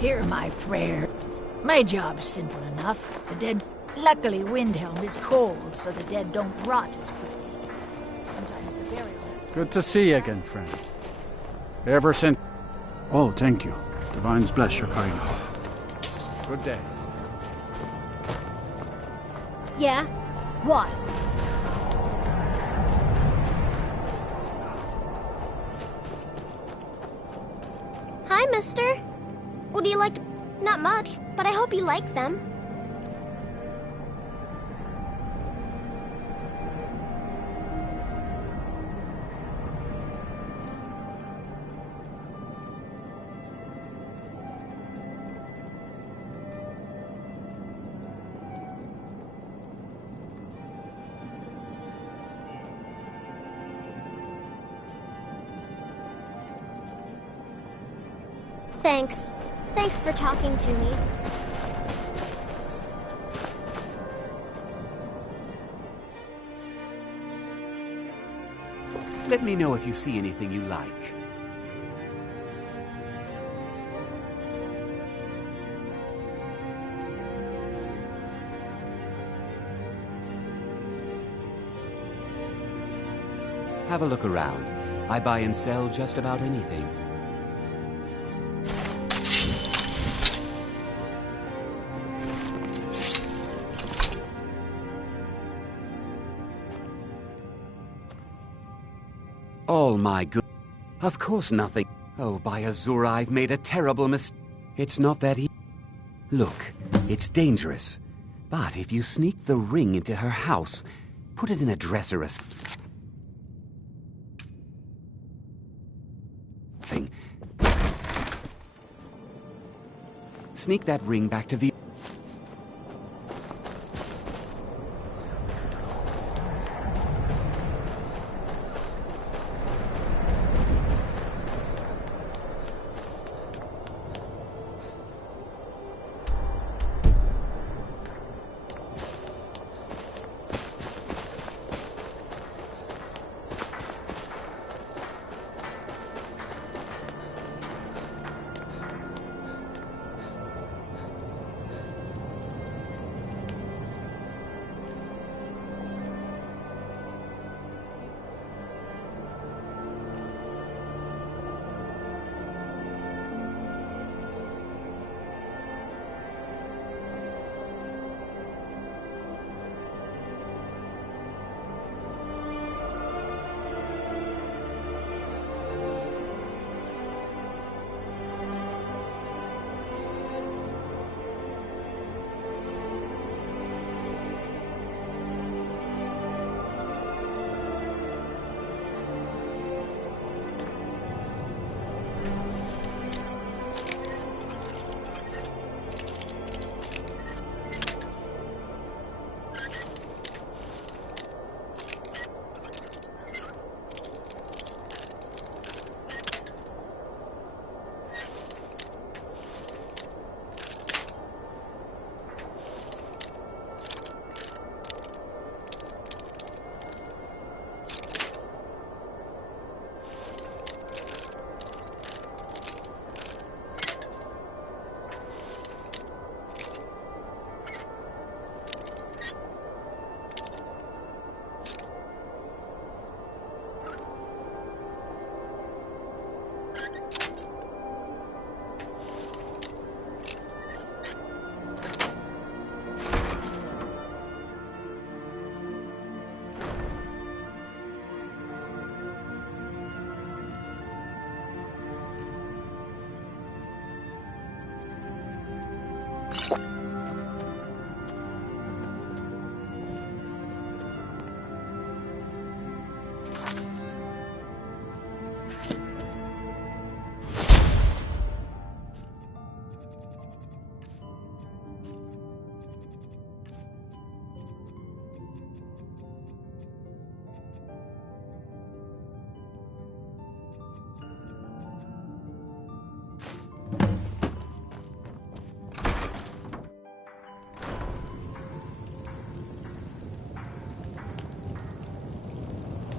Hear my prayer. My job's simple enough. The dead... Luckily, Windhelm is cold, so the dead don't rot as quickly. Sometimes the burial has... Good to see you again, friend. Ever since... Oh, thank you. Divines bless your kind. Good day. Yeah? What? Hi, mister. Would you like to... Not much, but I hope you like them. Thanks. Thanks for talking to me. Let me know if you see anything you like. Have a look around. I buy and sell just about anything. All my good... Of course nothing. Oh, by Azura, I've made a terrible mistake. It's not that Look, it's dangerous. But if you sneak the ring into her house, put it in a dresser or something. Sneak that ring back to the...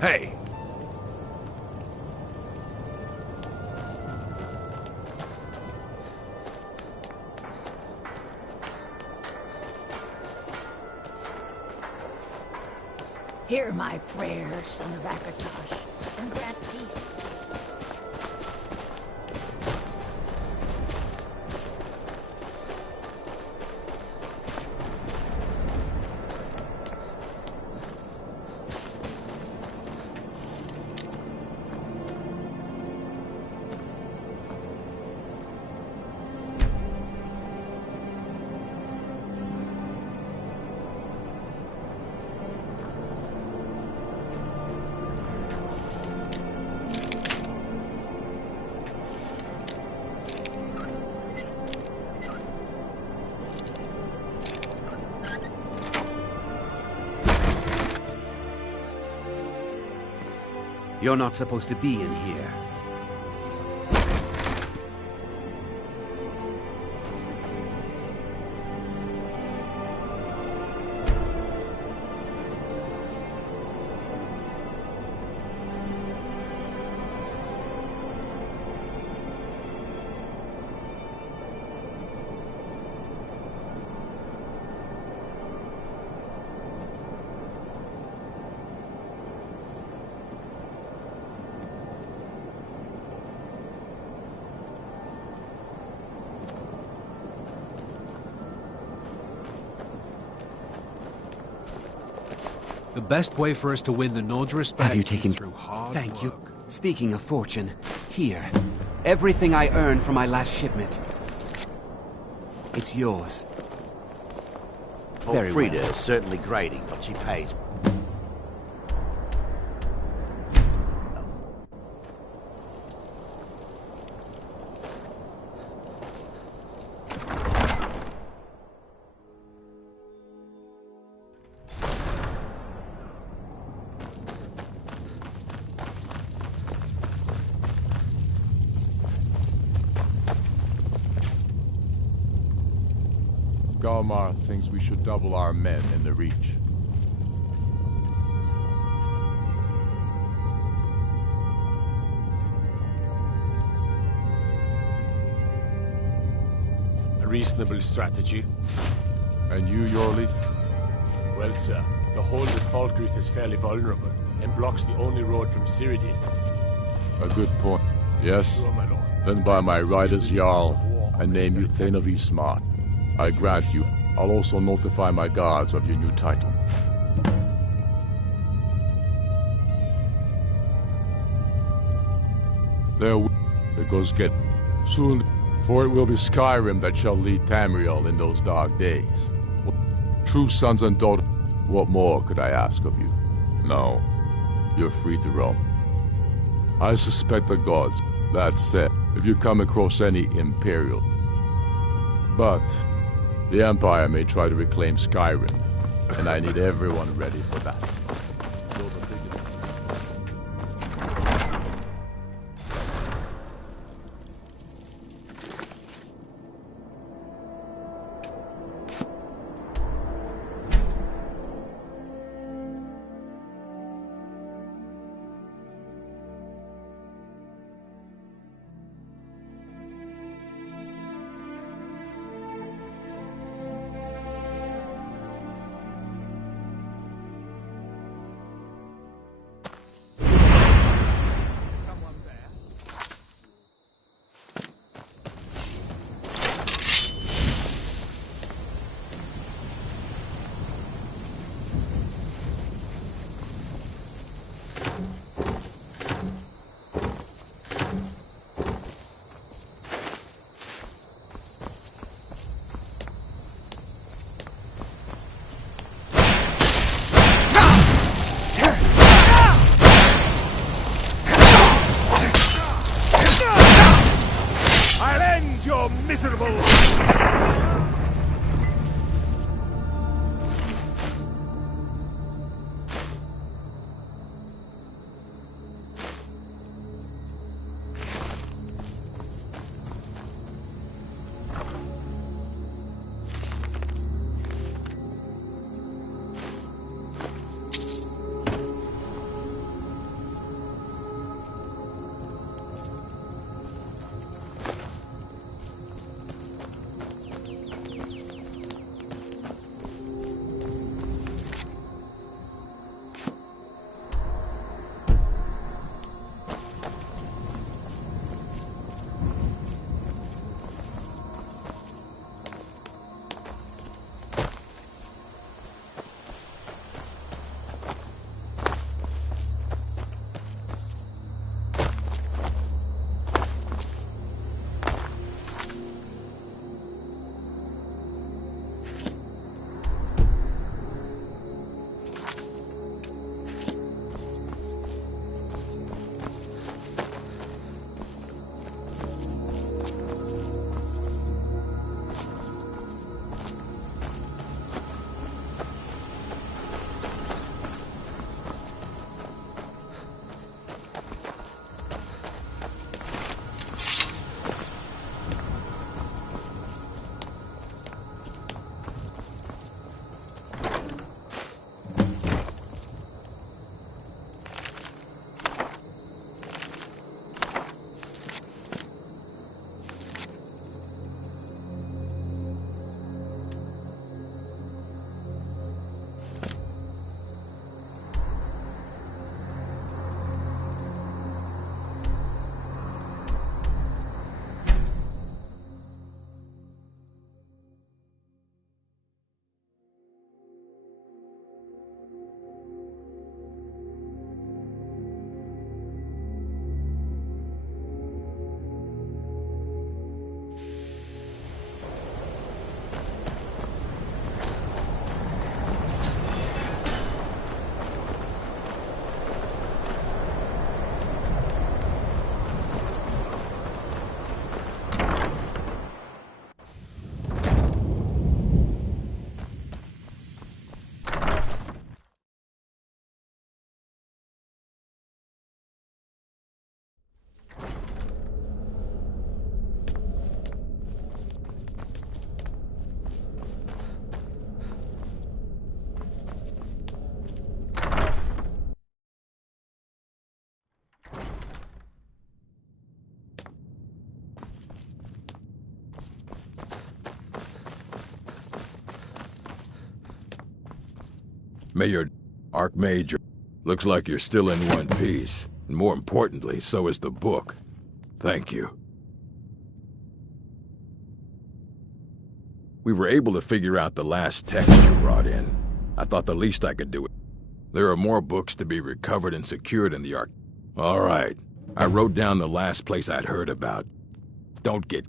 Hey! Hear my prayer, son of Akatosh, and grant peace. You're not supposed to be in here. The best way for us to win the Nord's respect Have you taken... is through hard Thank work. you. Speaking of fortune, here. Everything I earned from my last shipment. It's yours. Very Frida well. is certainly grading, but she pays. Galmar thinks we should double our men in the Reach. A reasonable strategy. And you, Yorli? Well, sir, the hold at Falkreath is fairly vulnerable and blocks the only road from Cyrodiil. A good point. Yes? Sure, my lord. Then by my right as Jarl, I name you Thane of Eastmar. I grant you. I'll also notify my guards of your new title. There goes get soon, for it will be Skyrim that shall lead Tamriel in those dark days. True sons and daughters, what more could I ask of you? No, you're free to roam. I suspect the gods. That said, if you come across any Imperial. But the Empire may try to reclaim Skyrim, and I need everyone ready for that. Mayor Archmage, looks like you're still in one piece. And more importantly, so is the book. Thank you. We were able to figure out the last text you brought in. I thought the least I could do it. There are more books to be recovered and secured in the Ark. All right. I wrote down the last place I'd heard about. Don't get...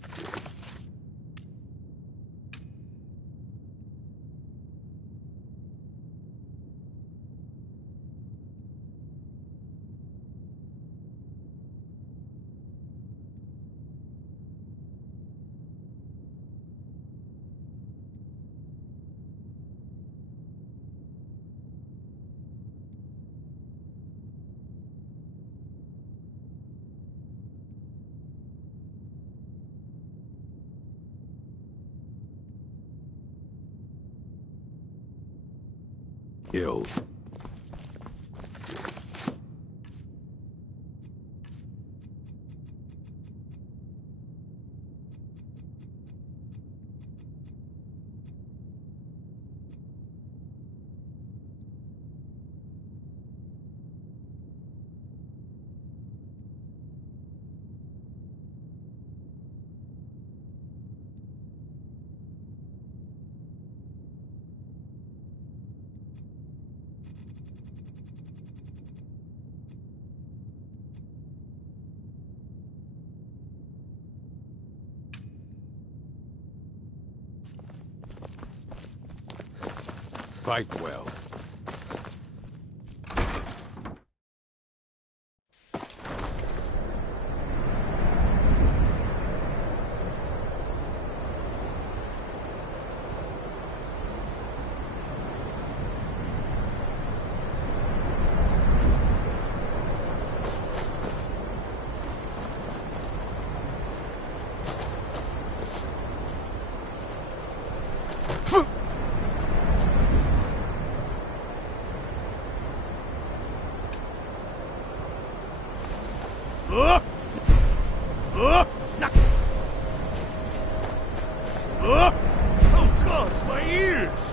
ill. Fight well. Oh gods, my ears!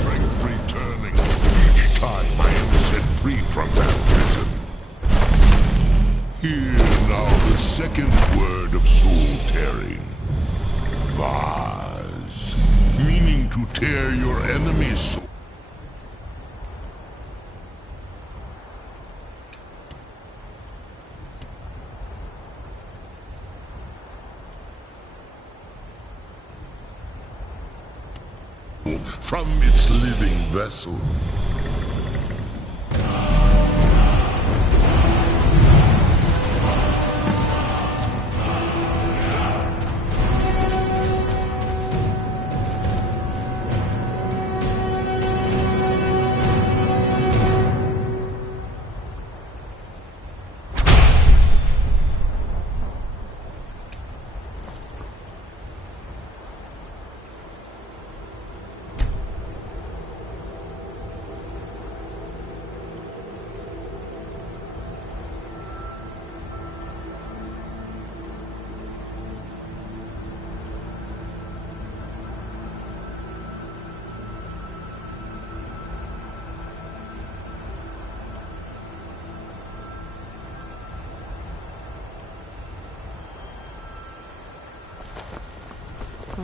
Strength returning each second word of soul tearing. Vaz. Meaning to tear your enemy's soul. From its living vessel.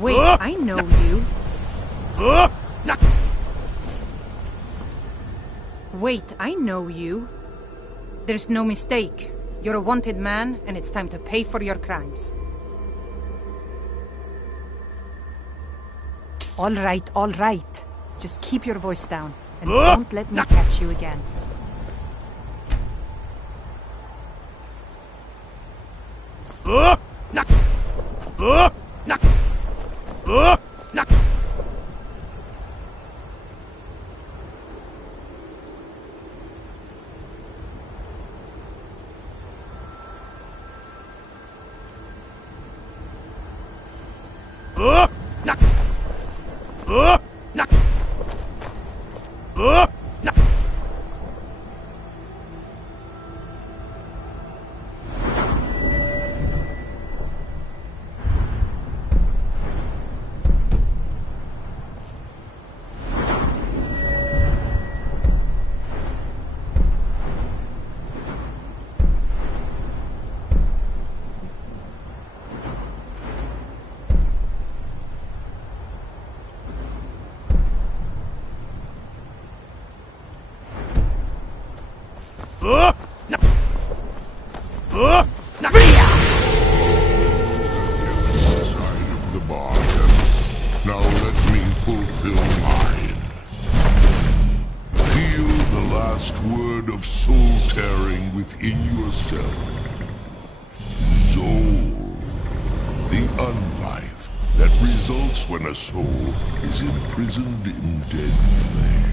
Wait, I know you. Wait, I know you. There's no mistake. You're a wanted man, and it's time to pay for your crimes. All right. Just keep your voice down, and don't let me catch you again. When a soul is imprisoned in dead flesh.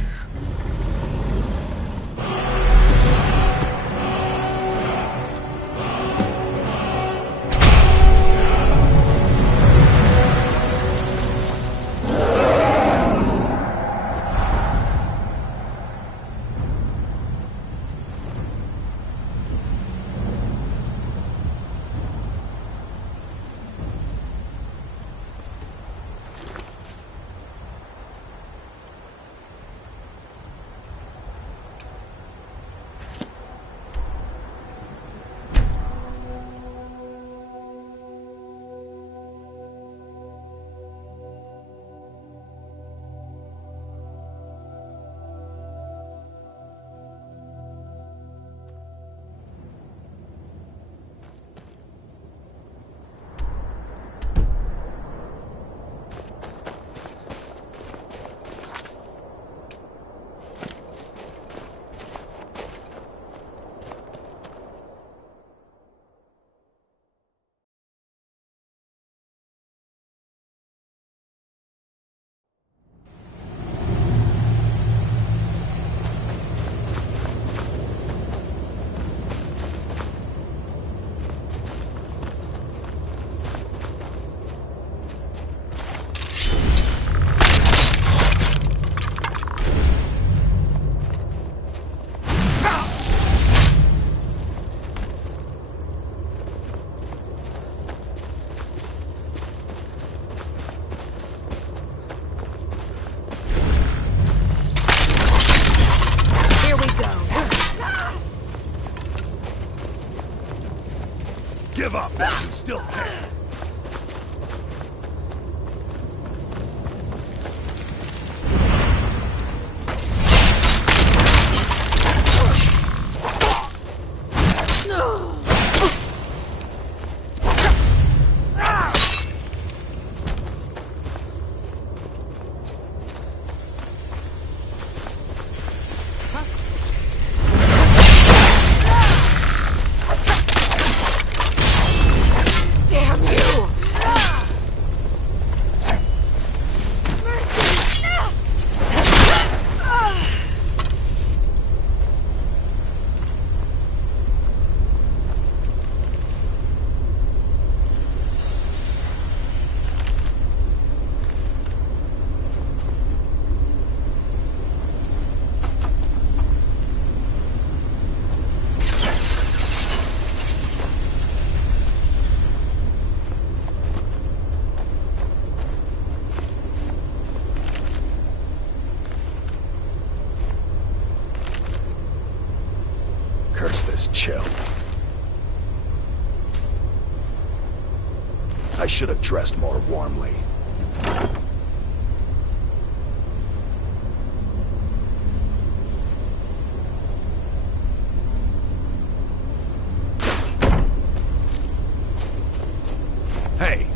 give up while you still can. Curse this chill. I should have dressed more warmly. Hey!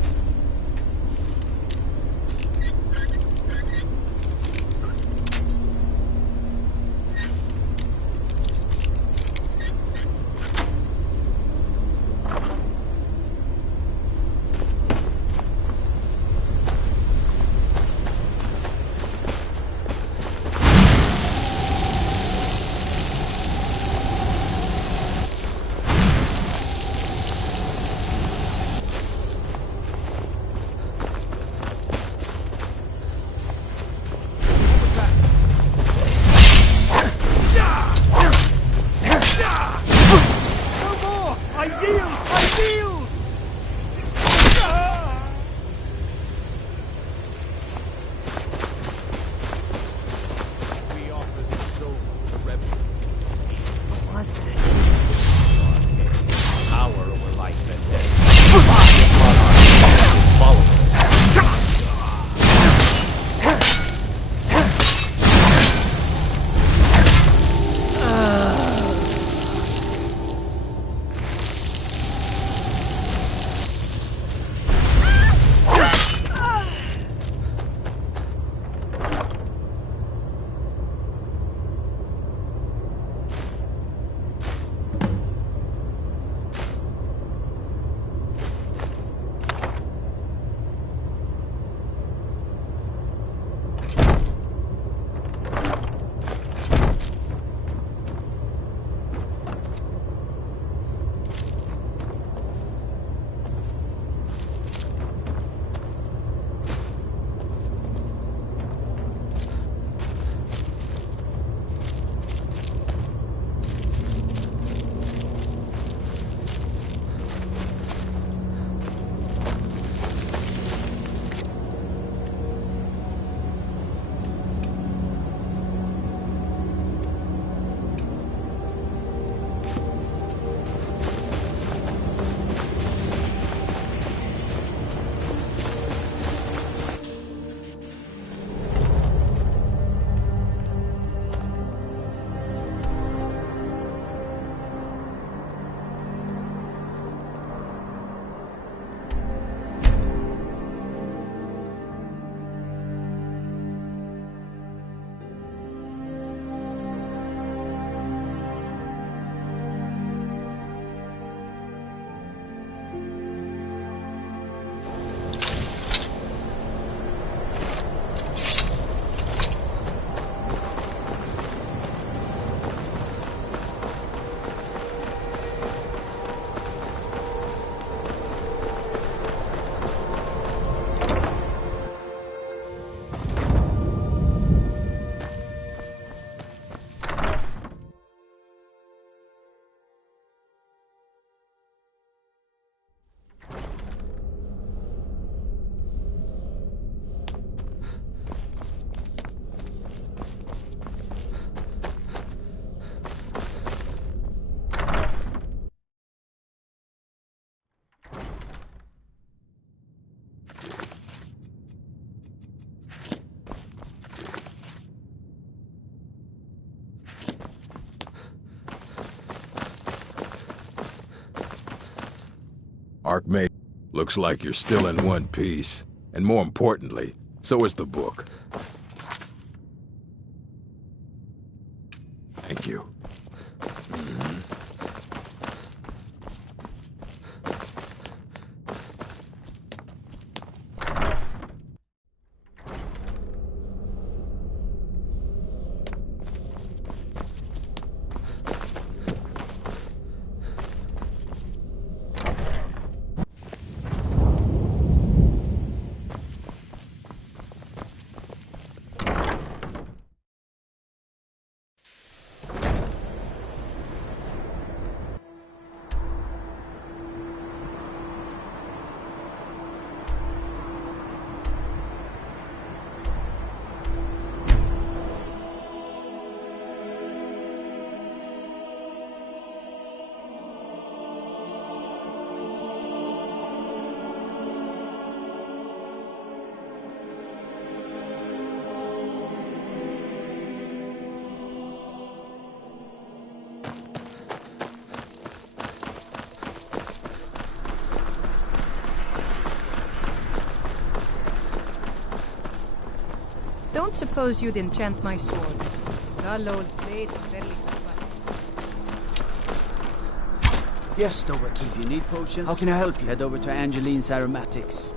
Archmage, looks like you're still in one piece. And more importantly, so is the book. Thank you. Don't suppose you'd enchant my sword. Dull old blade barely cut. Yes, Overkeep, you need potions? How can I help you? Head over to Angeline's Aromatics.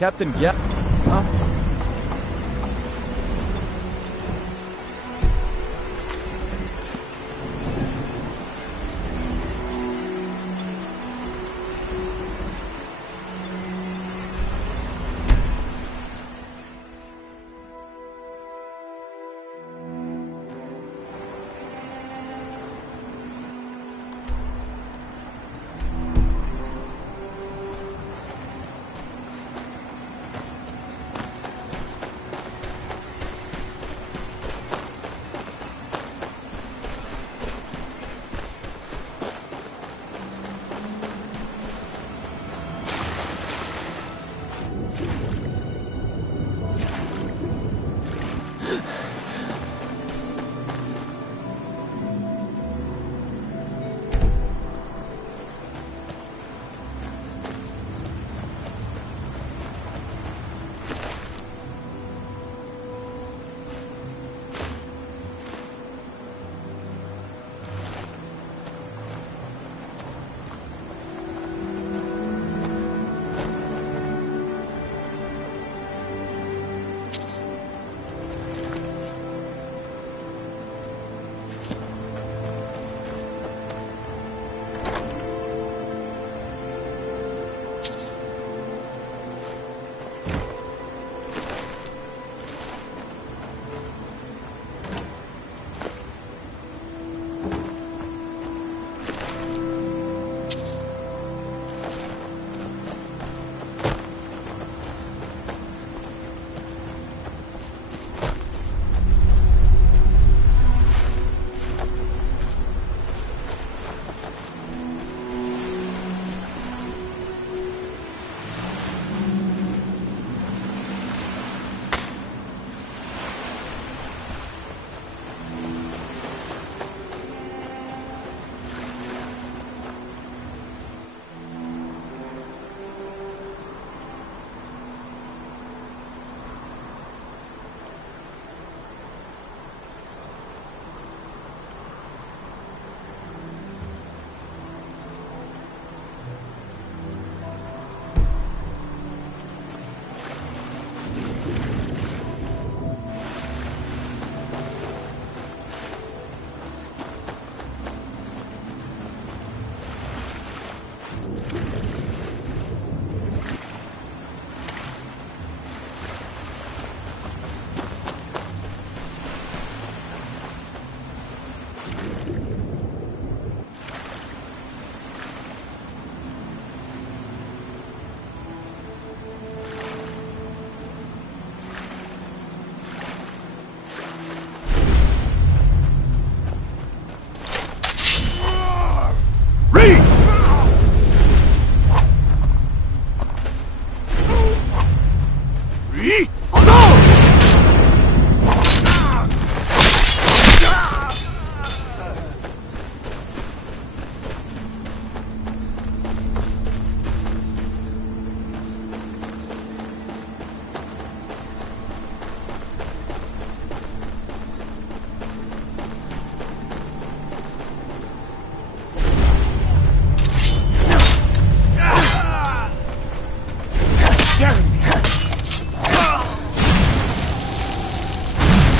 Captain Gap... Huh?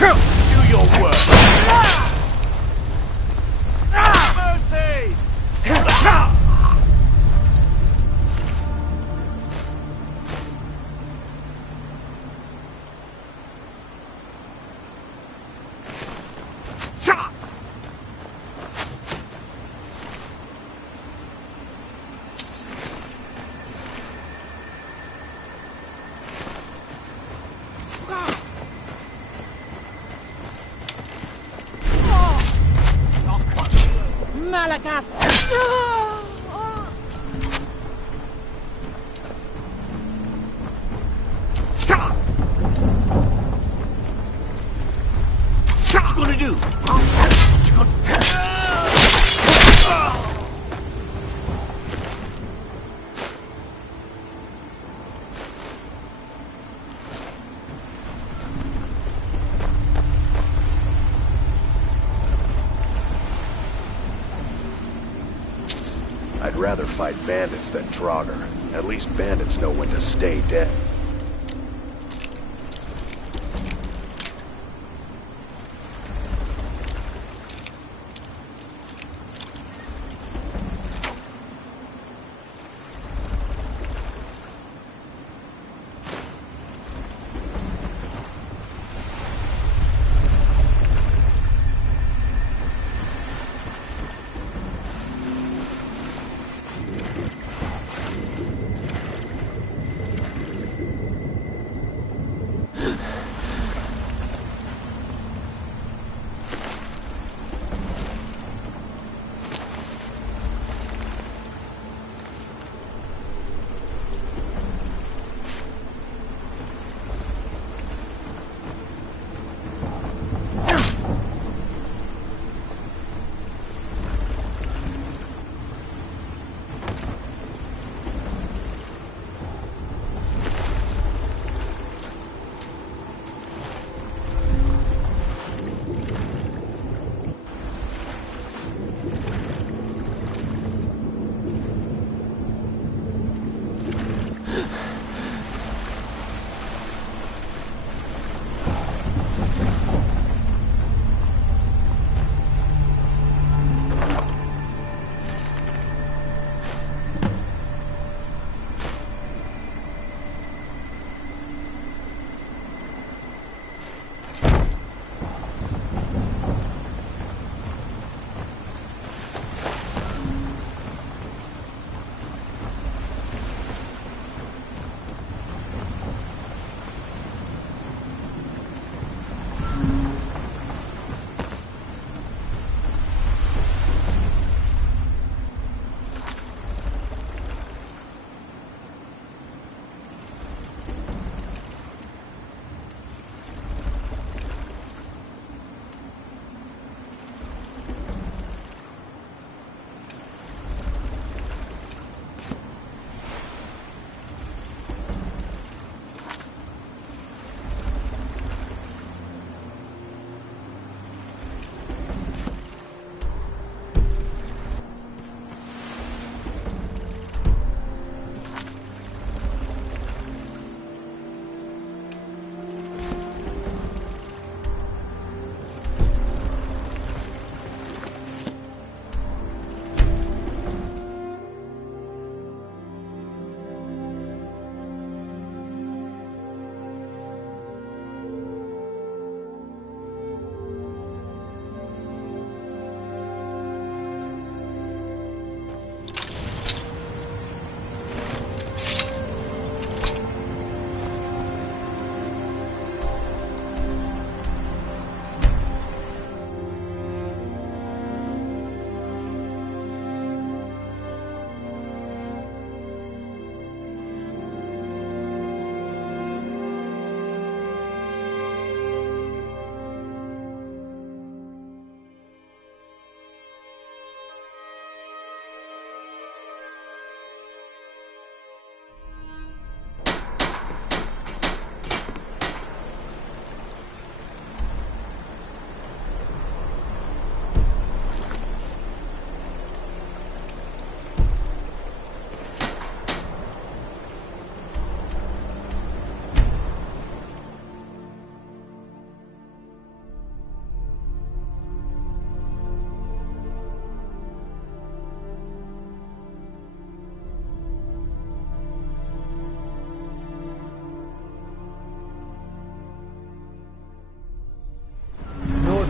Do your work. Mercy! Malakoff! What you gonna do? I'd rather fight bandits than Draugr. At least bandits know when to stay dead.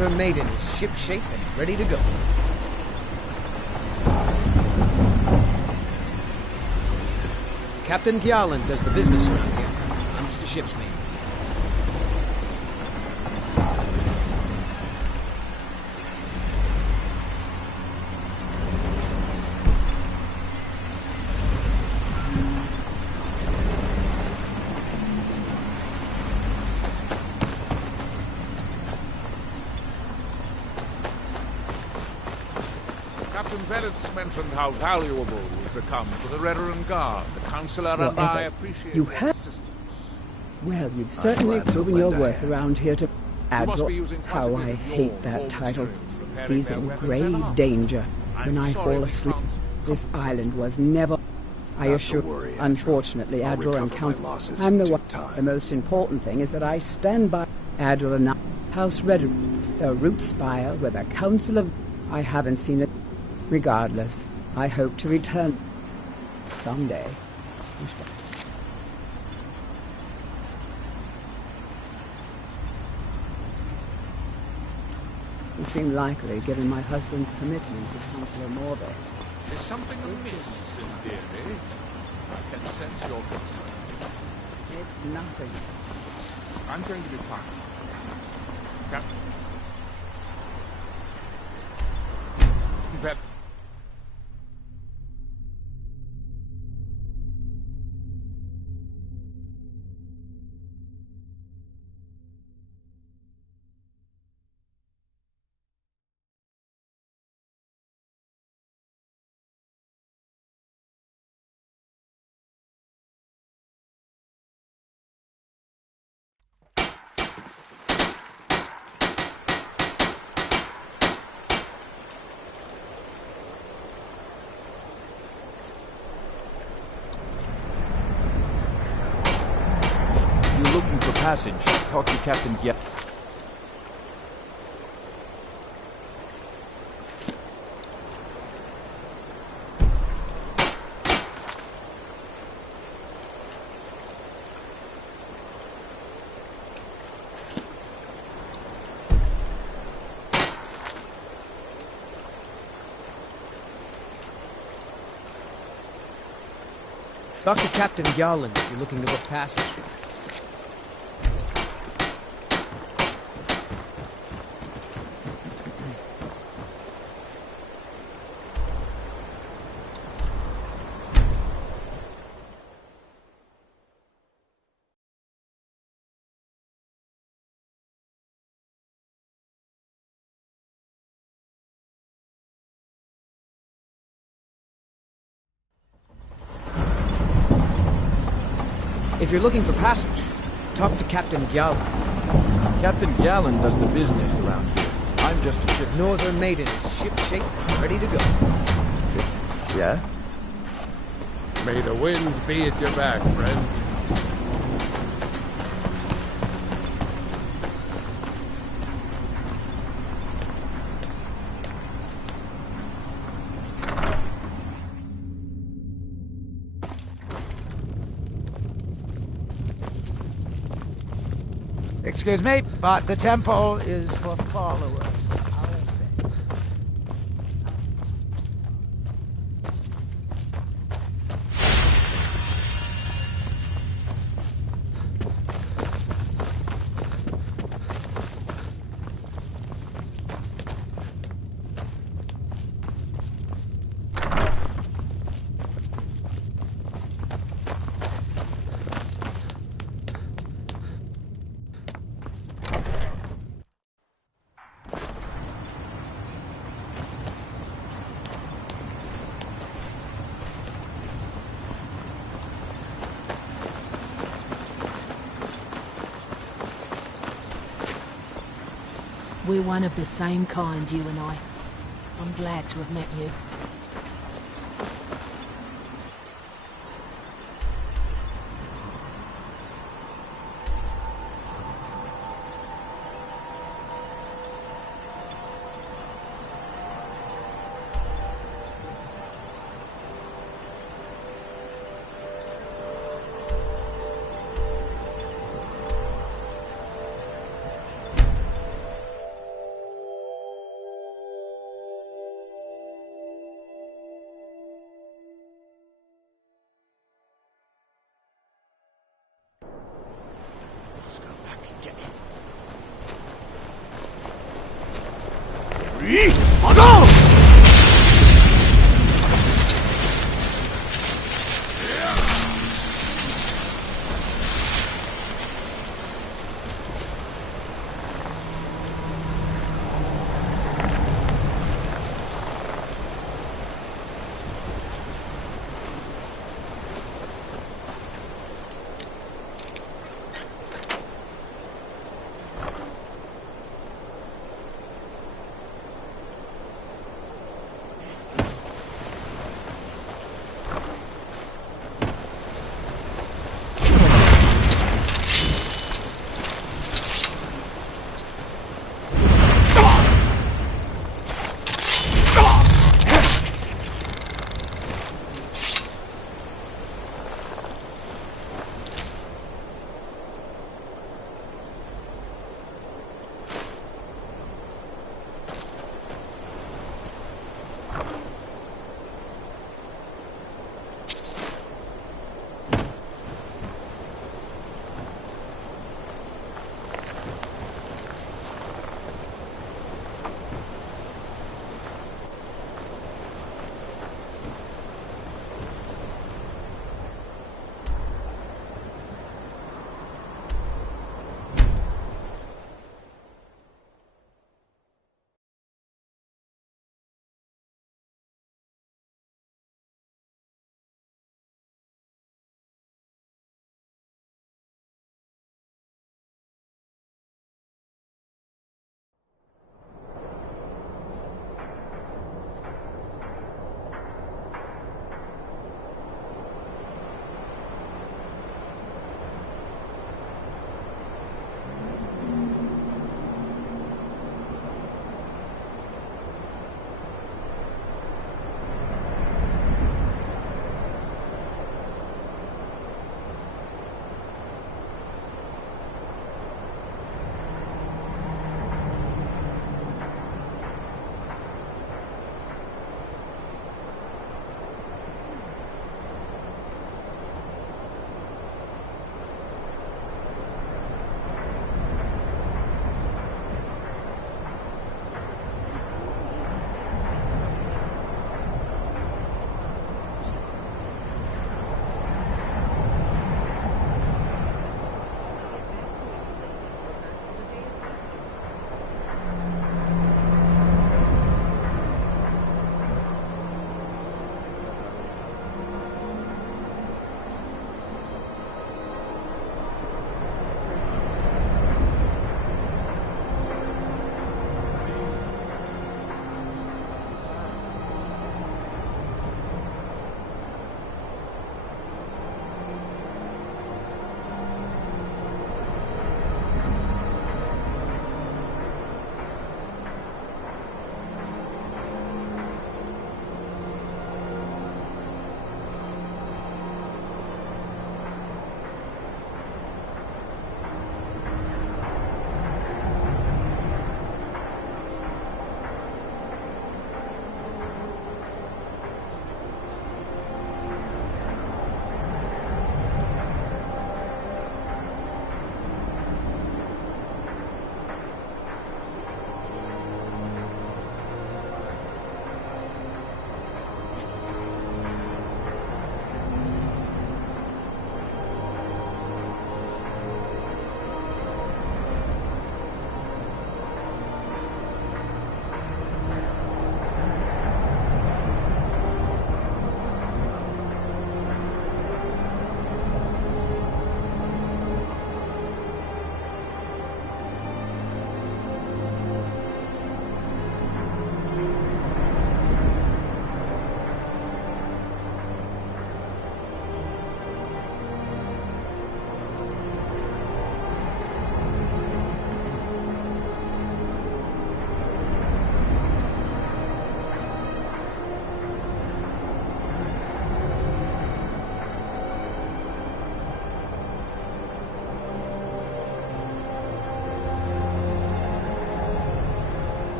Northern Maiden is shipshape and ready to go. Captain Gjalland does the business around here. I'm just a ship's mate. Captain Velitz mentioned how valuable we've become to the Redoran Guard. The Councillor and I appreciate you your have. assistance. Well, you've certainly proven your worth around here to must be Admiral. using quite a How bit I of hate your that raw title. materials repairing He's their in weapons grave and armor. danger. When I'm I sorry fall we asleep, can't this island was never. I Not to assure. worry, Admiral. Unfortunately, I'll Admiral and recover my Council. losses I'm in the due one. time. The most important thing is that I stand by Admiral and House Red, the root spire where the Council of. I haven't seen it. Regardless, I hope to return someday. It seemed likely, given my husband's commitment to Councillor Morvay. Is something amiss in Deary? I can sense your concern. It's nothing. I'm going to be fine. Captain. You're looking for passage. Talk to Captain Gjalland. Talk to Captain Gjalland if you're looking to book passage. If you're looking for passage, talk to Captain Gjalland. Captain Gjalland does the business around here. I'm just a ship's Northern Maiden is shipshape and ready to go. Yeah? May the wind be at your back, friend. Excuse me, but the temple is for followers. We're one of the same kind, you and I. I'm glad to have met you.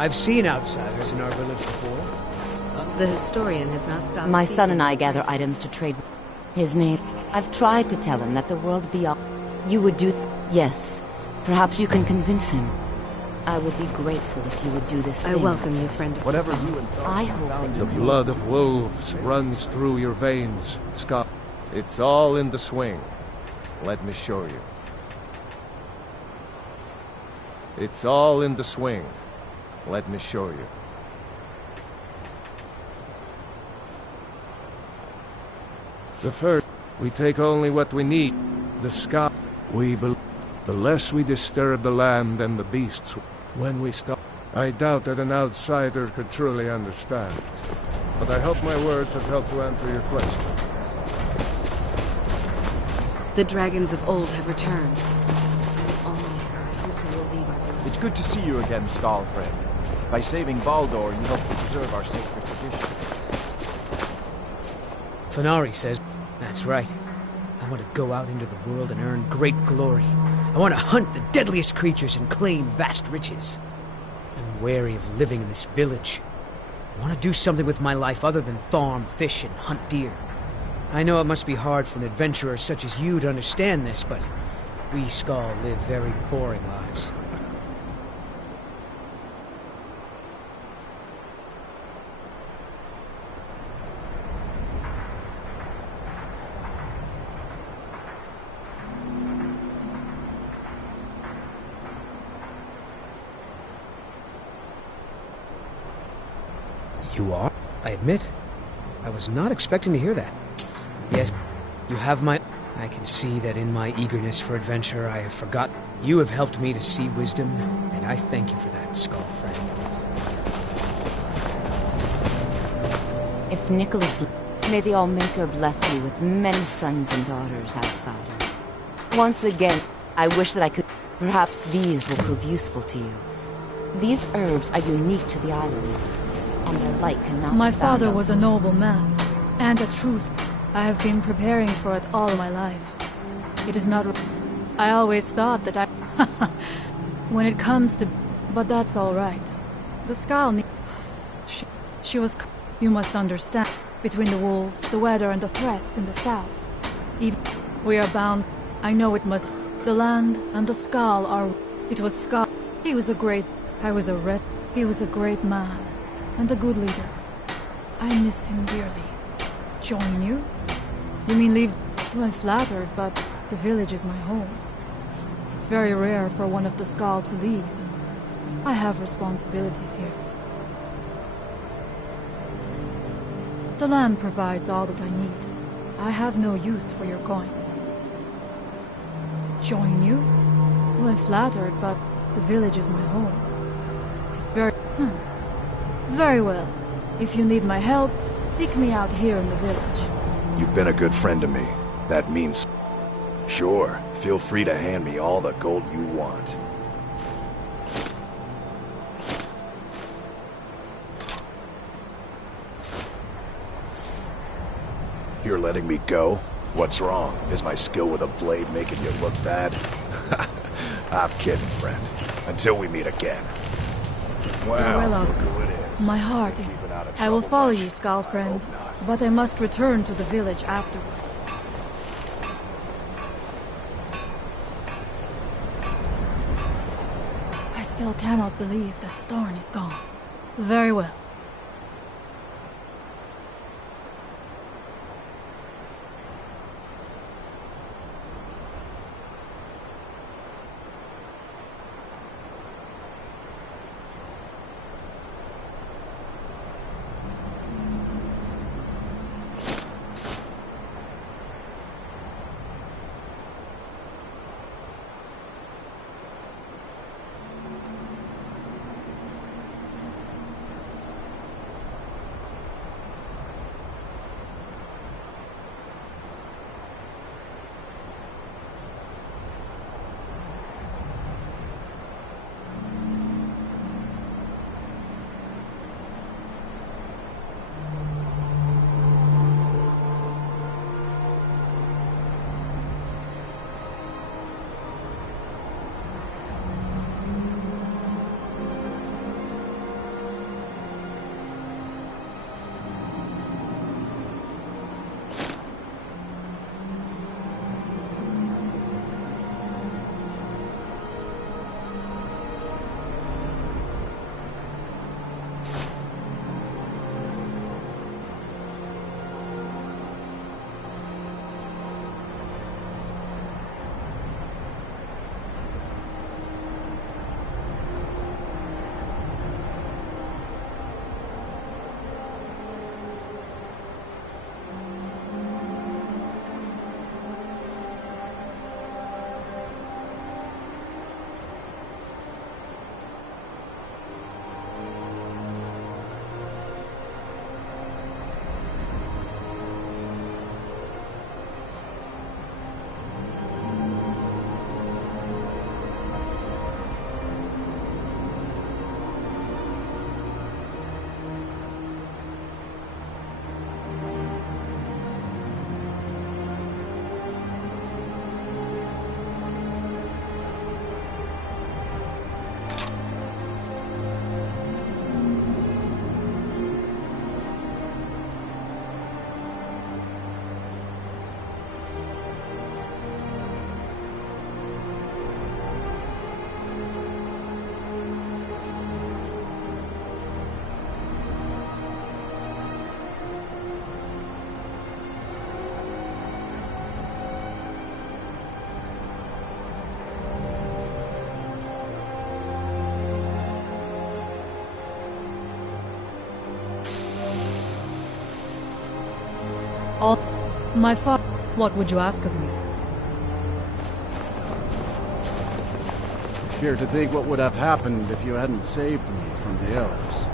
I've seen outsiders in our village before. The historian has not stopped My speaking. son and I gather items to trade. His name. I've tried to tell him that the world beyond. You would do. Yes. Perhaps you can convince him. I would be grateful if you would do this. I welcome you, friend of Whatever the you and I hope that The blood of wolves runs through your veins, Scott. It's all in the swing. Let me show you. It's all in the swing. Let me show you. The first, we take only what we need. The sky, the less we disturb the land and the beasts when we stop. I doubt that an outsider could truly understand. But I hope my words have helped to answer your question. The dragons of old have returned. It's good to see you again, Skull friend. By saving Baldor, you help to preserve our sacred tradition. Fenari says, that's right. I want to go out into the world and earn great glory. I want to hunt the deadliest creatures and claim vast riches. I'm wary of living in this village. I want to do something with my life other than farm, fish, and hunt deer. I know it must be hard for an adventurer such as you to understand this, but we Skull live very boring lives. You are? I admit, I was not expecting to hear that. Yes, you have my... I can see that in my eagerness for adventure I have forgotten. You have helped me to see wisdom, and I thank you for that, Skull friend. If Nicholas... May the Allmaker bless you with many sons and daughters, outsider. Once again, I wish that I could... Perhaps these will prove useful to you. These herbs are unique to the island. And their light cannot My be found father was a noble man, and a true. I have been preparing for it all my life. It is not. I always thought that I. When it comes to. But that's all right. The Skull. She was. You must understand. Between the wolves, the weather, and the threats in the south. Even we are bound. I know it must. The land and the Skull are. It was Skull. He was a great. I was a red. He was a great man. And a good leader. I miss him dearly. Join you? You mean leave? Well, I'm flattered, but the village is my home. It's very rare for one of the Skull to leave, and I have responsibilities here. The land provides all that I need. I have no use for your coins. Join you? Well, I'm flattered, but the village is my home. It's very... Very well. If you need my help, seek me out here in the village. You've been a good friend to me. That means... Sure, feel free to hand me all the gold you want. You're letting me go? What's wrong? Is my skill with a blade making you look bad? I'm kidding, friend. Until we meet again. Wow, look who it is. My heart is... I will follow you, Skull friend, but I must return to the village afterward. I still cannot believe that Starn is gone. Very well. My father... What would you ask of me? I fear to think what would have happened if you hadn't saved me from the elves.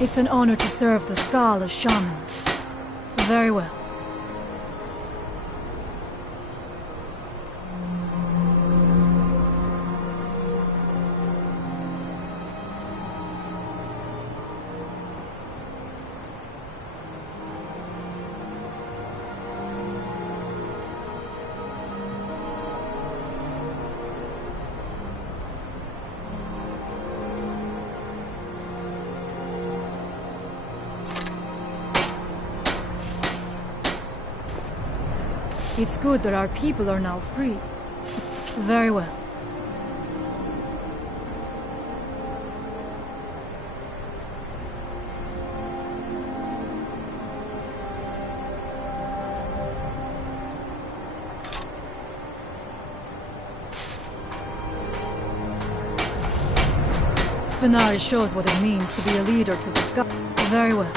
It's an honor to serve the Skaal as shaman. Very well. It's good that our people are now free. Very well. Fenari shows what it means to be a leader to the Skaal. Very well.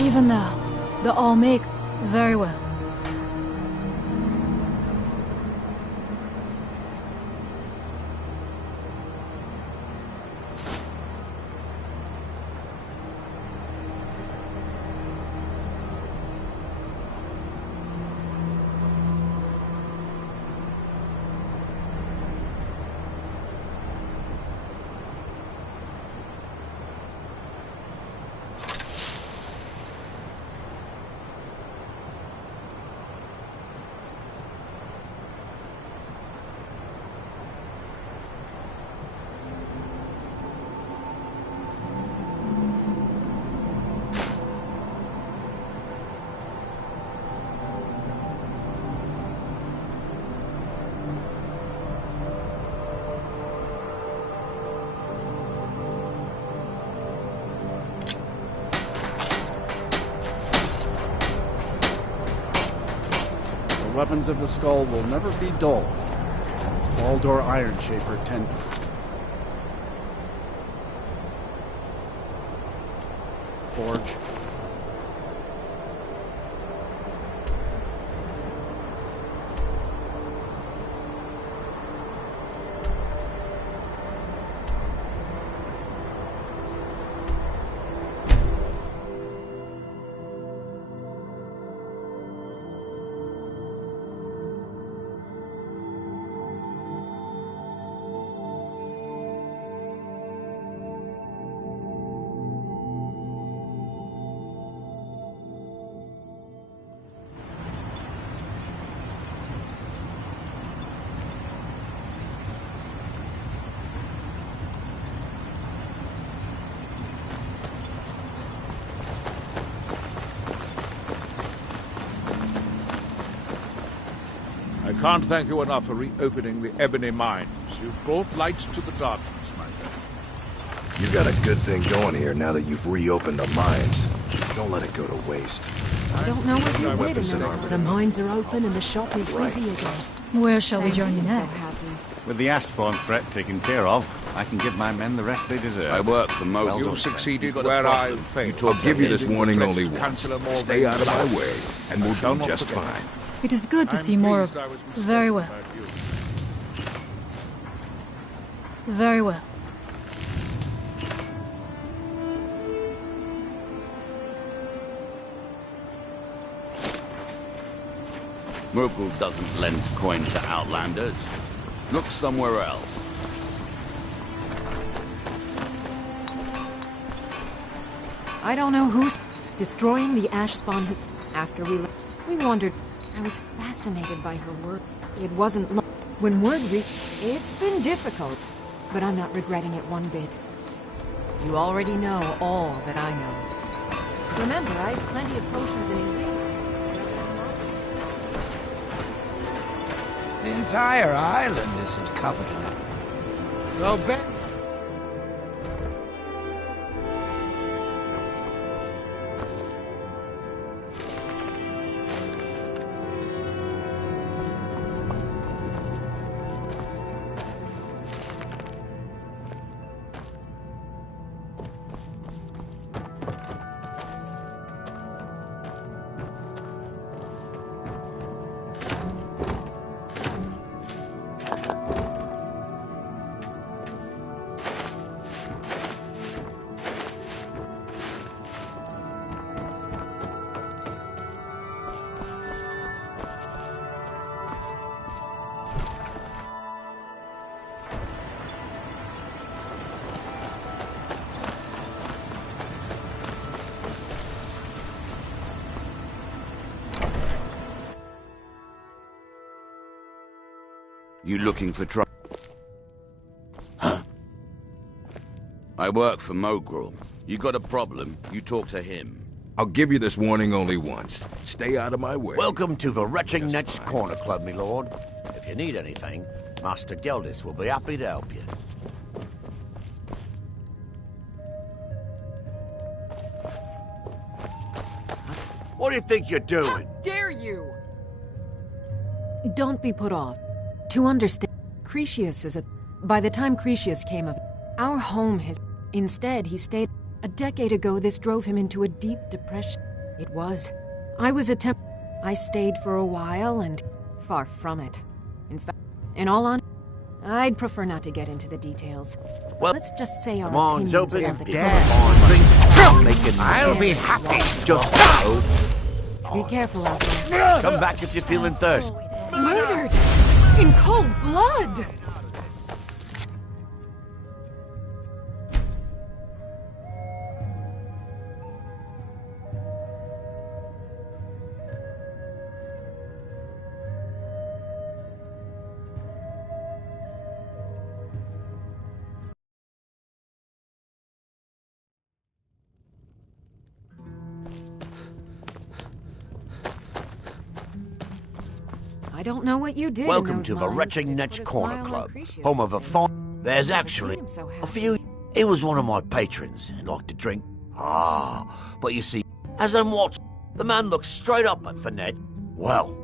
Even now, the All-Make... Very well. The weapons of the Skull will never be dull, as Baldur Ironshaper tends them. Forge. I can't thank you enough for reopening the Ebony Mines. You've brought light to the darkness, my friend. You got a good thing going here now that you've reopened the mines. Don't let it go to waste. I don't know what you did in Weapons and those. armor. The mines are open and the shop is busy again. Where shall we Thanks journey for being so next? happy. With the Aspawn threat taken care of, I can give my men the rest they deserve. I work for most. You succeeded where I failed. I'll give you this warning only once. Councillor Morgan. Stay out of my way, and we'll Shall do not just forget. fine. It is good to I'm see more of... pleased I was mistaken Very well. about you. Very well. Merkel doesn't lend coin to outlanders. Look somewhere else. I don't know who's destroying the ash spawn after we wandered. I was fascinated by her work. It wasn't long. When word reached, it's been difficult, but I'm not regretting it one bit. You already know all that I know. Remember, I have plenty of potions and ingredients. The entire island isn't covered in it. So Ben... You looking for trouble? Huh? I work for Mogrul. You got a problem, you talk to him. I'll give you this warning only once. Stay out of my way. Welcome to the Retching Net's Corner Club, my lord. If you need anything, Master Geldis will be happy to help you. What do you think you're doing? How dare you! Don't be put off. To understand, Cretius is a... By the time Cretius came of... Our home has... Instead, he stayed... A decade ago, this drove him into a deep depression. It was. I was I stayed for a while, and... Far from it. In fact, in all honesty, I'd prefer not to get into the details. Well, let's just say our come on, opinions open are and the I'll be happy. Just Be careful out there. come back if you're feeling thirsty. Murdered! In cold blood! I don't know what you did. Welcome to the Retching Net's Corner Club, home of a fun. There's actually a few. He was one of my patrons and liked to drink. But you see, as I'm watching, the man looks straight up at Finette. Well,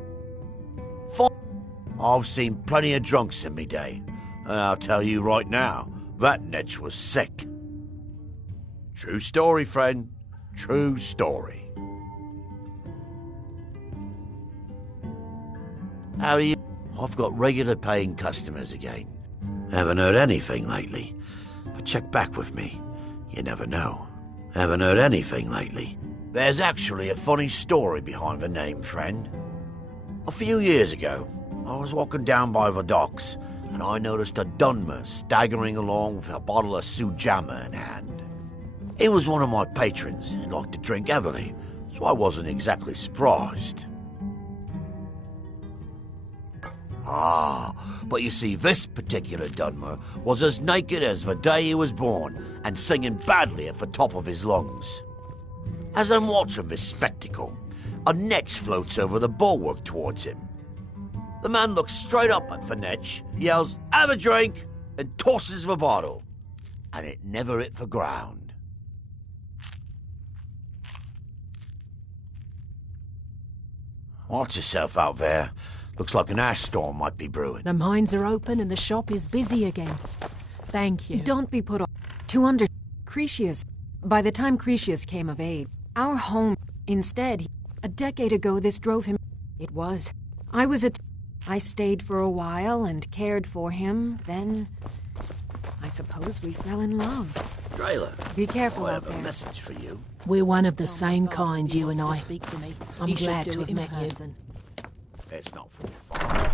I've seen plenty of drunks in me day, and I'll tell you right now, that Netch was sick. True story, friend. True story. How are you? I've got regular paying customers again. Haven't heard anything lately. But check back with me. You never know. Haven't heard anything lately. There's actually a funny story behind the name, friend. A few years ago, I was walking down by the docks, and I noticed a Dunmer staggering along with a bottle of Sujamma in hand. He was one of my patrons and liked to drink heavily, so I wasn't exactly surprised. But you see, this particular Dunmer was as naked as the day he was born and singing badly at the top of his lungs. As I'm watching this spectacle, a Netch floats over the bulwark towards him. The man looks straight up at the Netch, yells, "Have a drink," and tosses the bottle. And it never hit the ground. Watch yourself out there. Looks like an ash storm might be brewing. The mines are open and the shop is busy again. Thank you. Don't be put off. Cretius. By the time Cretius came of age, our home... Instead, a decade ago, this drove him... It was. I stayed for a while and cared for him. Then, I suppose we fell in love. Drayla, be careful I out have there. a message for you. We're one of the same kind, you and I. Speak to me. I'm You should glad do to it have in met you. person. It's not for your fault.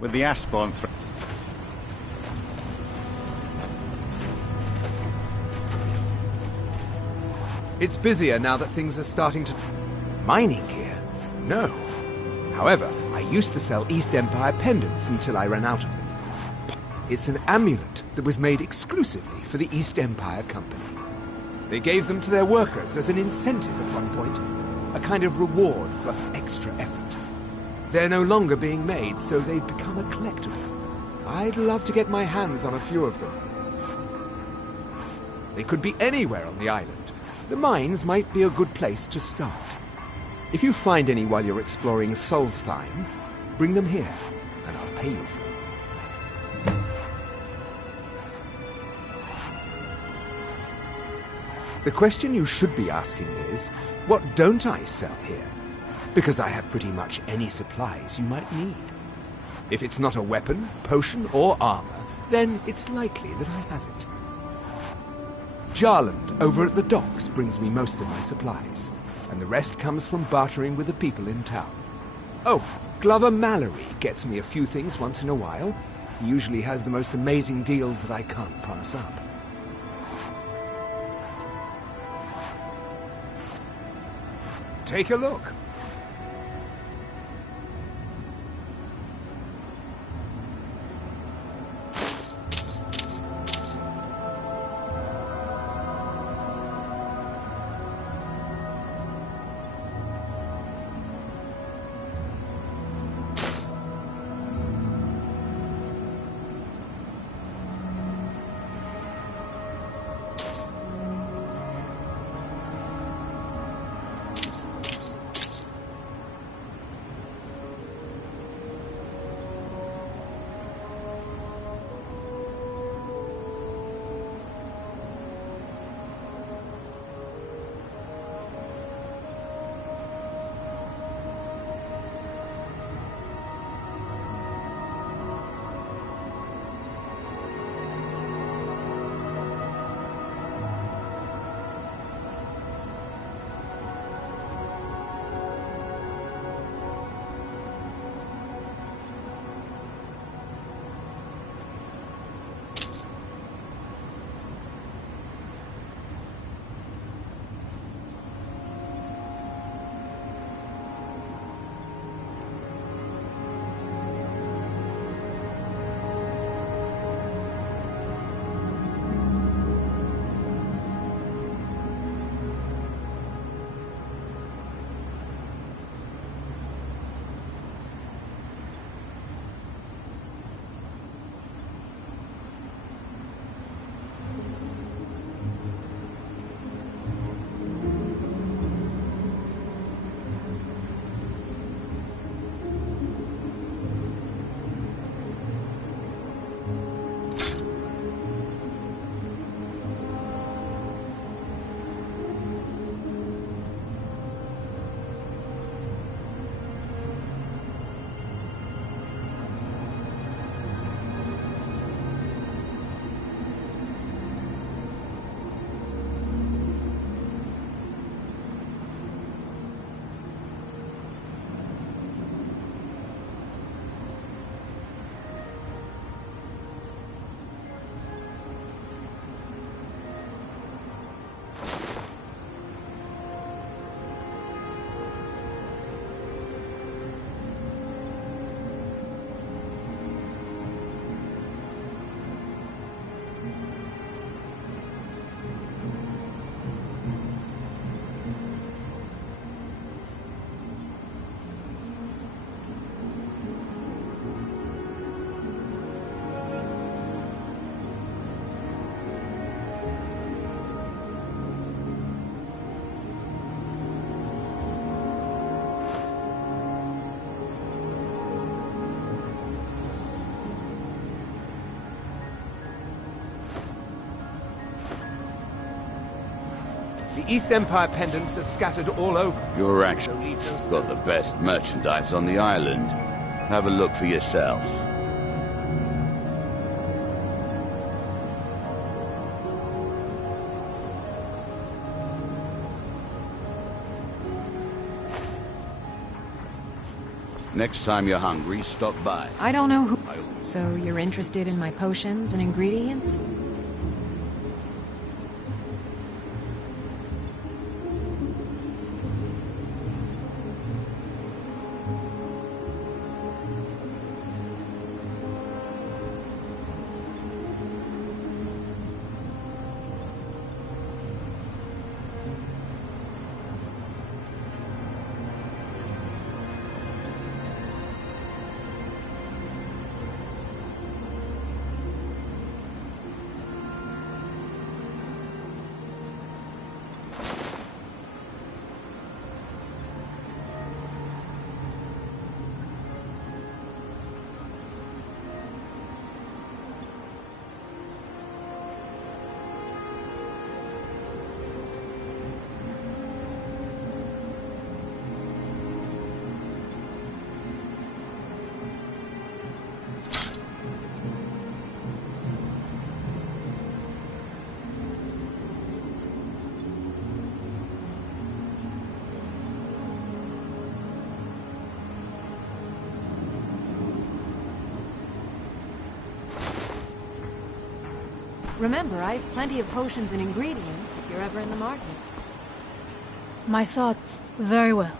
With the Ashspawn It's busier now that things are starting to... Mining gear? No. However, I used to sell East Empire pendants until I ran out of them. It's an amulet that was made exclusively for the East Empire Company. They gave them to their workers as an incentive at one point, a kind of reward for extra effort. They're no longer being made, so they've become a collectible. I'd love to get my hands on a few of them. They could be anywhere on the island. The mines might be a good place to start. If you find any while you're exploring Solstheim, bring them here, and I'll pay you for them. The question you should be asking is, what don't I sell here? Because I have pretty much any supplies you might need. If it's not a weapon, potion, or armor, then it's likely that I have it. Jarland, over at the docks, brings me most of my supplies, and the rest comes from bartering with the people in town. Oh, Glover Mallory gets me a few things once in a while. He usually has the most amazing deals that I can't pass up. Take a look. The East Empire pendants are scattered all over. You're actually got the best merchandise on the island. Have a look for yourself. Next time you're hungry, stop by. I don't know who... So you're interested in my potions and ingredients? Remember, I have plenty of potions and ingredients if you're ever in the market. My thought... Very well.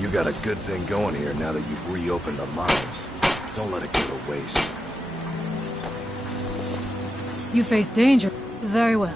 You got a good thing going here now that you've reopened the mines. Don't let it go to waste. You face danger. Very well.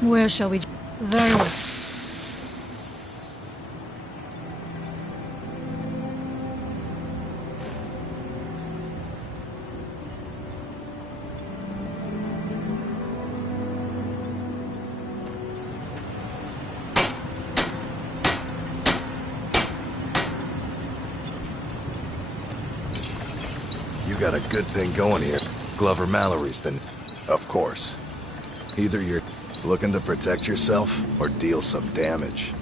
Where shall we... Very well. You got a good thing going here. Glover Mallory's the... Of course. Either you're looking to protect yourself or deal some damage.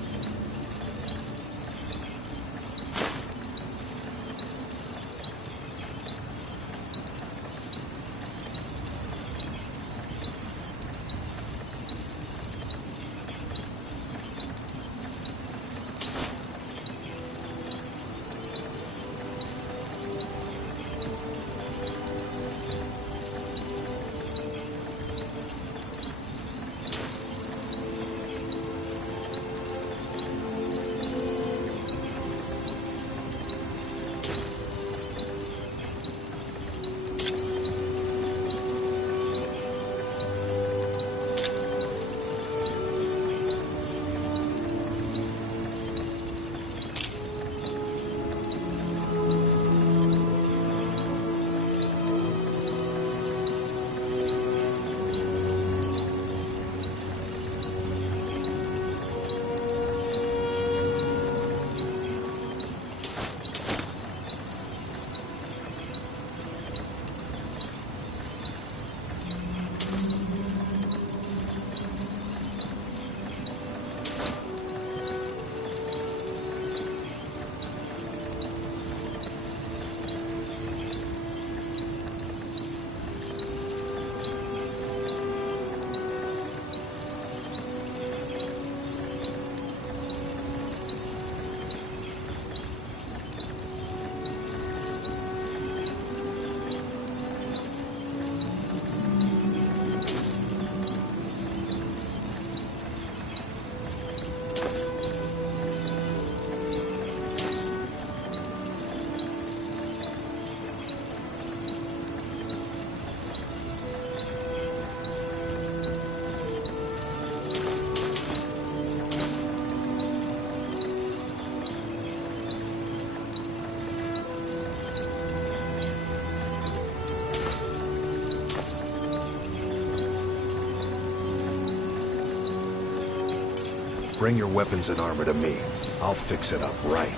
Bring your weapons and armor to me. I'll fix it up right.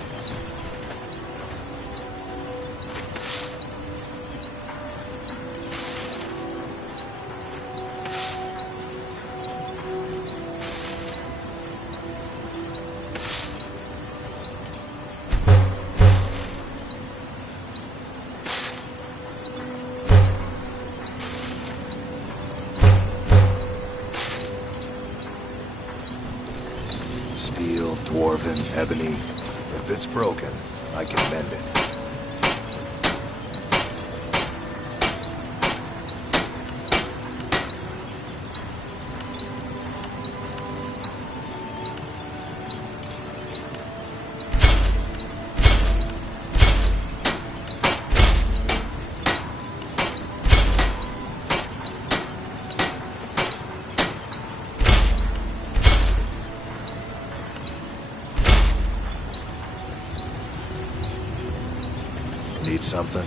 Steel, dwarven, ebony. If it's broken, I can mend it. Need something?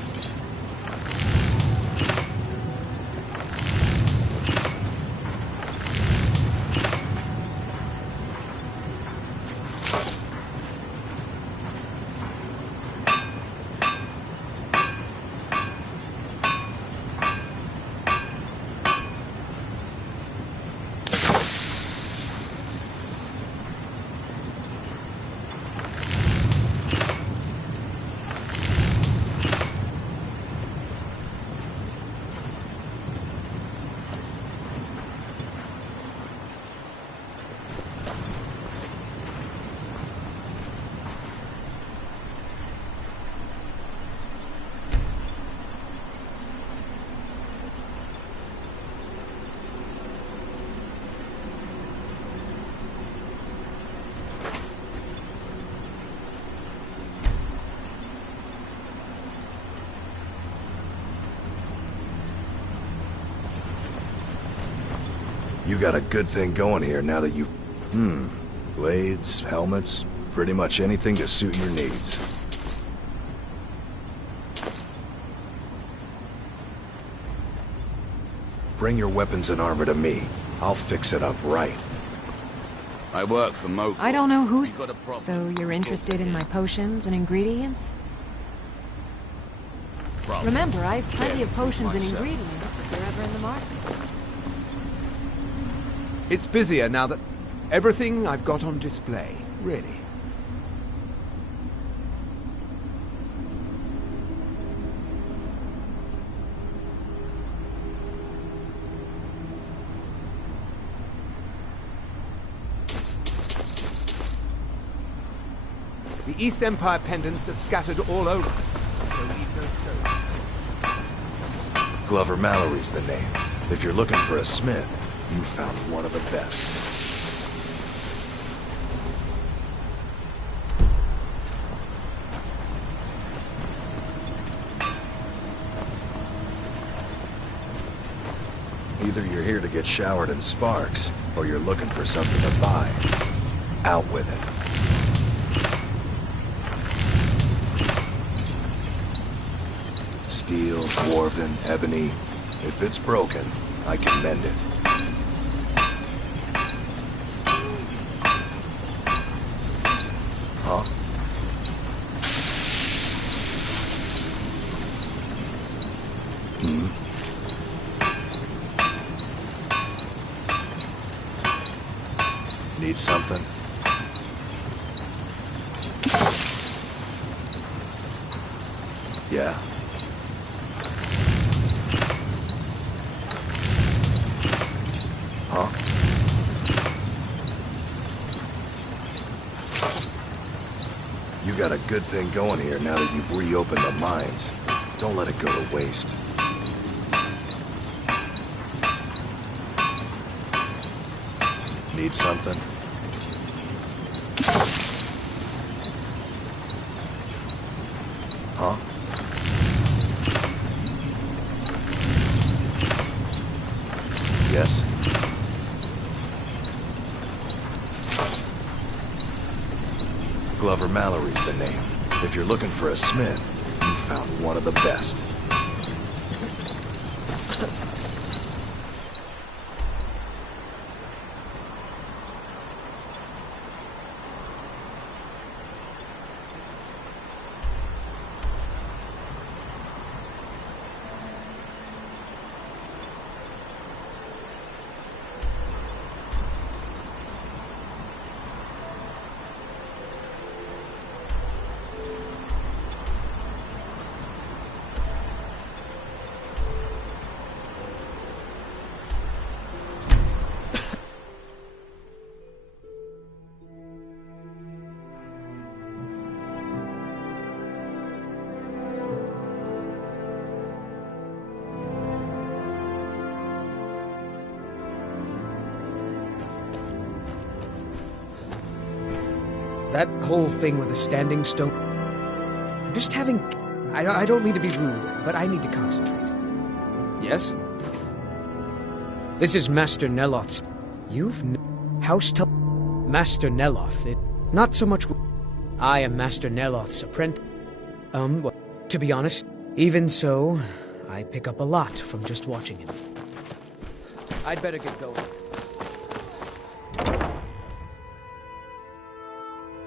You got a good thing going here now that you... Blades, helmets, pretty much anything to suit your needs. Bring your weapons and armor to me. I'll fix it up right. I work for Mo. I don't know who's... So you're interested in my potions and ingredients? Remember, I have plenty of potions and ingredients if they're ever in the market. It's busier now that everything I've got on display, really. The East Empire pendants are scattered all over, so leave no stone. Glover Mallory's the name. If you're looking for a smith, you found one of the best. Either you're here to get showered in sparks, or you're looking for something to buy. Out with it. Steel, dwarven, ebony. If it's broken, I can mend it. Huh? Need something? Yeah? Huh? You got a good thing going here now that you've reopened the mines. Don't let it go to waste. Need something? Huh? Yes? Glover Mallory's the name. If you're looking for a smith, you found one of the best. That whole thing with the standing stone... I'm just having... I don't mean to be rude, but I need to concentrate. Yes? This is Master Neloth's... House Master Neloth. Not so much... I am Master Neloth's apprentice. Well, to be honest, even so, I pick up a lot from just watching him. I'd better get going.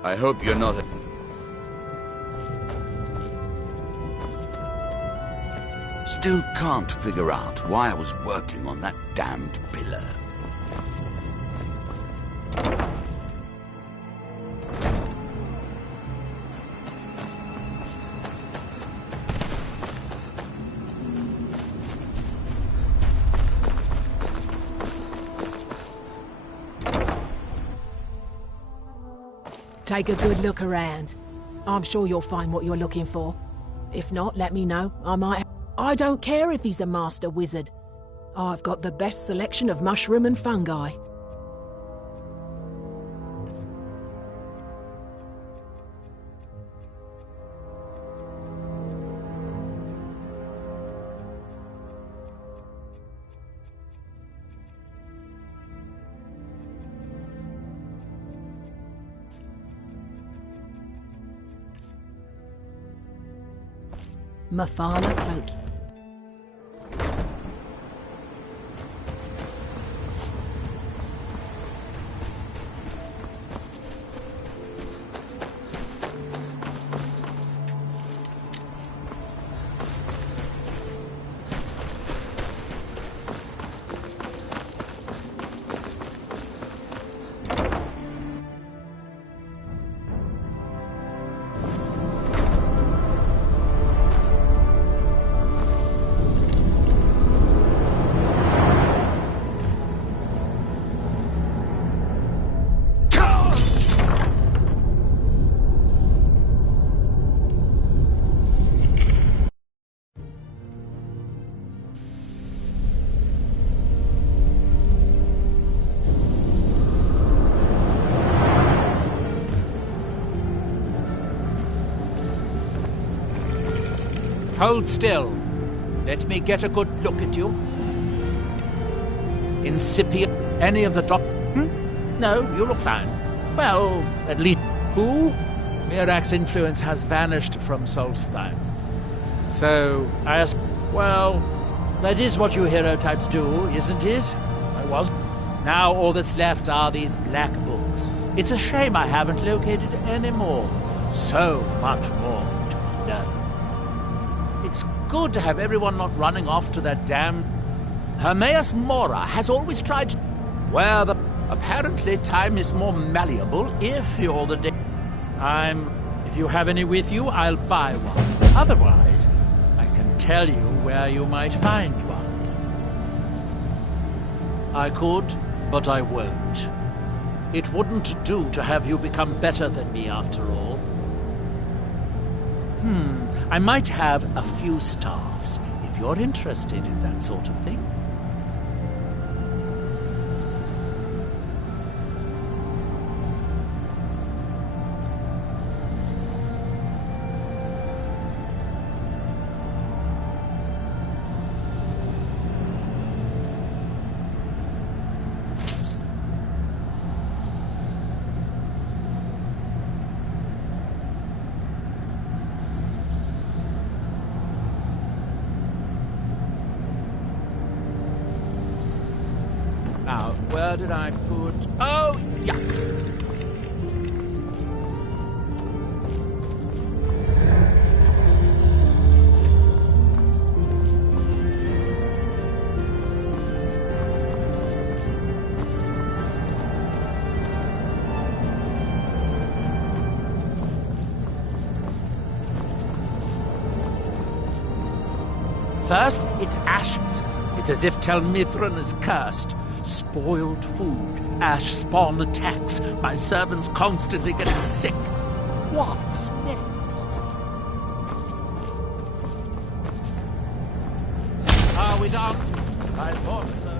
I hope you're not... Still can't figure out why I was working on that damned pillar. Take a good look around. I'm sure you'll find what you're looking for. If not, let me know. I don't care if he's a master wizard. I've got the best selection of mushroom and fungi. Mafala cloak. Hold still. Let me get a good look at you. Incipient. Any of the drop... No, you look fine. Well, at least... Who? Mirak's influence has vanished from Solstheim. So, well, that is what you hero types do, isn't it? Now all that's left are these black books. It's a shame I haven't located any more. So much more to learn. It's good to have everyone not running off to that damn... Hermaeus Mora has always tried to... Well, apparently time is more malleable if you're the... If you have any with you, I'll buy one. Otherwise, I can tell you where you might find one. I could, but I won't. It wouldn't do to have you become better than me after all. I might have a few staffs, if you're interested in that sort of thing. Now, where did I put... Oh, yuck! First, it's ashes. It's as if Tel Mithryn is cursed. Spoiled food, ash spawn attacks, my servants constantly getting sick. What's next? Are we done? I thought so.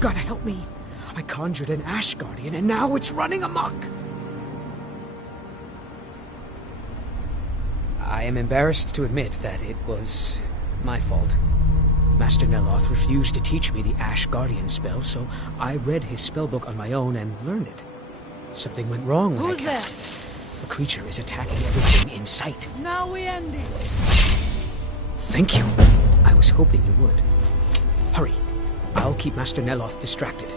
You've got to help me. I conjured an Ash Guardian, and now it's running amok. I am embarrassed to admit that it was my fault. Master Neloth refused to teach me the Ash Guardian spell, so I read his spellbook on my own and learned it. Something went wrong when I cast it. The creature is attacking everything in sight. Now we end it. Thank you. I was hoping you would. Hurry. I'll keep Master Neloth distracted.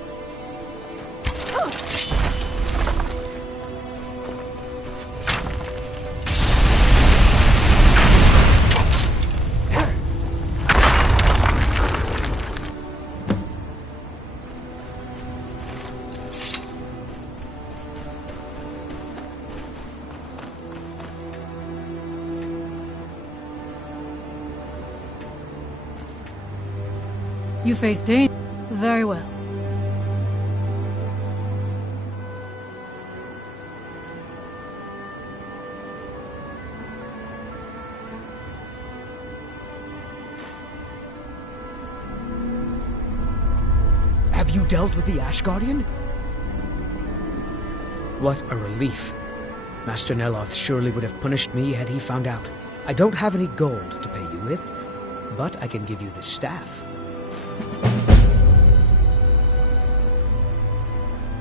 You face danger. Very well. Have you dealt with the Ash Guardian? What a relief. Master Neloth surely would have punished me had he found out. I don't have any gold to pay you with, but I can give you the staff.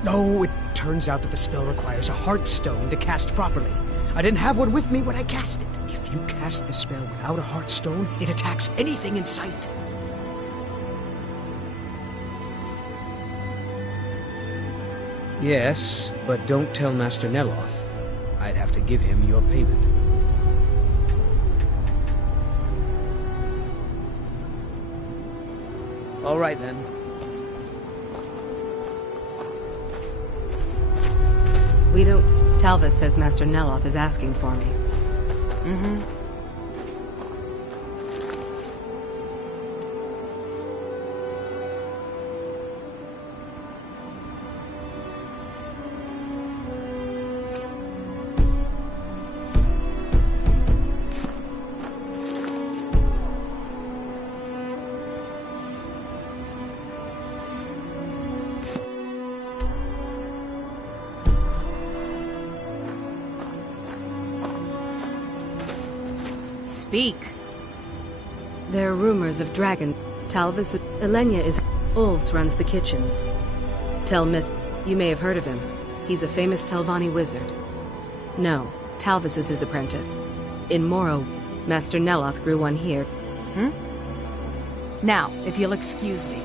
No, it turns out that the spell requires a Heartstone to cast properly. I didn't have one with me when I cast it. If you cast the spell without a Heartstone, it attacks anything in sight. Yes, but don't tell Master Neloth. I'd have to give him your payment. All right, then. We don't... Talvis says Master Neloth is asking for me. Mm-hmm. Speak. There are rumors of dragon. Talvis... Elenia is... Ulves runs the kitchens. Tel Myth... You may have heard of him. He's a famous Telvanni wizard. No, Talvis is his apprentice. In Morrow, Master Neloth grew one here. Now, if you'll excuse me.